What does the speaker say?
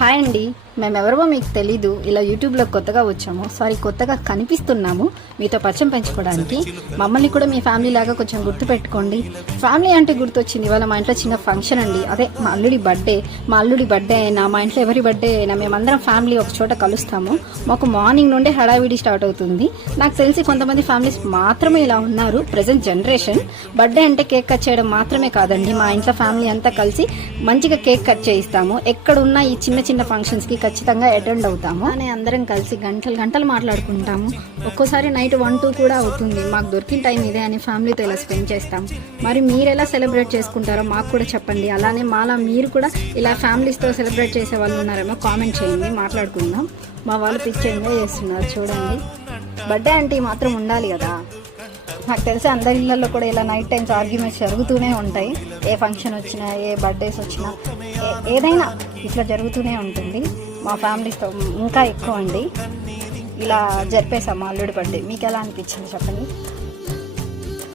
Hi అండి, మేమెవరమో మీకు తెలీదు. ఇలా యూట్యూబ్లో కొత్తగా వచ్చాము, కొత్తగా కనిపిస్తున్నాము మీతో పరిచయం పెంచుకోవడానికి. మమ్మల్ని కూడా మీ ఫ్యామిలీ లాగా కొంచెం గుర్తుపెట్టుకోండి. ఫ్యామిలీ అంటే గుర్తొచ్చింది, ఇవాళ మా ఇంట్లో చిన్న ఫంక్షన్ అండి. అదే మా అల్లుడి బర్త్డే అయినా, మా ఇంట్లో ఎవరి బర్త్డే అయినా మేమందరం ఫ్యామిలీ ఒక చోట కలుస్తాము. మాకు మార్నింగ్ నుండే హడావిడి స్టార్ట్ అవుతుంది. నాకు తెలిసి కొంతమంది ఫ్యామిలీస్ మాత్రమే ఇలా ఉన్నారు ప్రజెంట్ జనరేషన్. బర్త్డే అంటే కేక్ కట్ చేయడం మాత్రమే కాదండి, మా ఇంట్లో ఫ్యామిలీ అంతా కలిసి మంచిగా కేక్ కట్ చేయిస్తాము. ఎక్కడున్నా ఈ చిన్న చిన్న ఫంక్షన్స్కి ఖచ్చితంగా అటెండ్ అవుతాము. అని అందరం కలిసి గంటలు మాట్లాడుకుంటాము. ఒక్కోసారి నైట్ 1-2 కూడా అవుతుంది. మాకు దొరికిన టైం ఇదే అని ఫ్యామిలీతో ఇలా స్పెండ్ చేస్తాం. మరి మీరు ఎలా సెలబ్రేట్ చేసుకుంటారో మాకు కూడా చెప్పండి. అలానే మాలా మీరు కూడా ఇలా ఫ్యామిలీస్తో సెలబ్రేట్ చేసే వాళ్ళు ఉన్నారేమో కామెంట్ చేయండి, మాట్లాడుకుందాం. మా వాళ్ళు పిచ్చి ఎంజాయ్ చేస్తున్నారు చూడండి. బర్త్డే అంటే మాత్రం ఉండాలి కదా. నాకు తెలిసి అందరి ఇళ్ళల్లో కూడా ఇలా నైట్ టైమ్స్ ఆర్గ్యుమెంట్స్ జరుగుతూనే ఉంటాయి. ఏ ఫంక్షన్ వచ్చినా, ఏ బర్త్డేస్ వచ్చినా, ఏదైనా ఇట్లా జరుగుతూనే ఉంటుంది. మా ఫ్యామిలీతో ఇంకా ఎక్కువ అండి ఇలా జరిపేసాం మా అల్లుడి బర్త్డే. మీకు ఎలా అనిపించింది చెప్పండి.